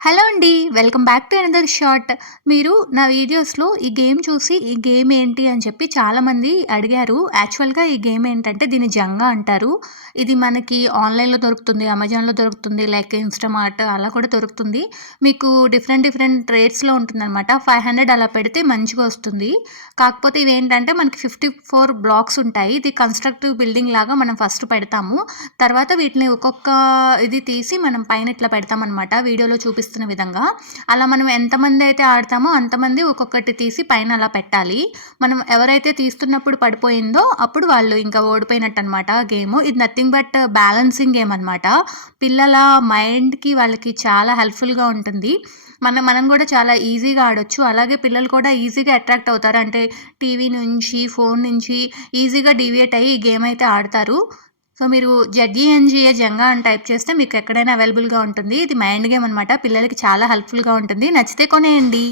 Hello అండి. Welcome back to another shot. మీరు నా వీడియోస్‌లో ఈ గేమ్ చూసి, ఈ గేమ్ ఏంటి అని చెప్పి చాలామంది అడిగారు. యాక్చువల్‌గా ఈ గేమ్ ఏంటంటే దీన్ని జంగా అంటారు. ఇది మనకి ఆన్‌లైన్‌లో దొరుకుతుంది, అమెజాన్‌లో దొరుకుతుంది, లైక్ ఇన్‌స్టామార్ట్ అలా కూడా దొరుకుతుంది. మీకు డిఫరెంట్ డిఫరెంట్ రేట్స్‌లో ఉంటుందనమాట. 500 అలా పెడితే మంచిగా వస్తుంది. కాకపోతే ఇవేంటంటే మనకి 54 బ్లాక్స్ ఉంటాయి. ఇది కన్‌స్ట్రక్టివ్ బిల్డింగ్ లాగా మనం ఫస్ట్ పెడతాము. తర్వాత వీటిని ఒక్కొక్క ఇది తీసి మనం పైన ఇట్లా పెడతామనమాట. వీడియోలో చూపిస్తున్న విధంగా. అలా మనం ఎంతమంది అయితే ఆడతామో అంతమంది ఒక్కొక్కటి తీసి పైన అలా పెట్టాలి. మనం ఎవరైతే తీస్తున్నప్పుడు పడిపోయిందో అప్పుడు వాళ్ళు ఇంకా ఓడిపోయినట్టనమాట గేము. ఇది నథింగ్ బట్ బ్యాలెన్సింగ్ గేమ్ అనమాట. పిల్లల మైండ్‌కి వాళ్ళకి చాలా హెల్ప్‌ఫుల్‌గా ఉంటుంది. మనం కూడా చాలా ఈజీగా ఆడొచ్చు. అలాగే పిల్లలు కూడా ఈజీగా అట్రాక్ట్ అవుతారు. అంటే టీవీ నుంచి, ఫోను నుంచి ఈజీగా డీవియేట్ అయ్యి ఈ గేమ్ అయితే ఆడతారు. సో, మీరు జెడ్‌ఈఎన్‌జీఏ జంగా అని టైప్ చేస్తే మీకు ఎక్కడైనా అవైలబుల్‌గా ఉంటుంది. ఇది మైండ్ గేమ్ అనమాట. పిల్లలకి చాలా హెల్ప్‌ఫుల్‌గా ఉంటుంది. నచ్చితే కొనేయండి.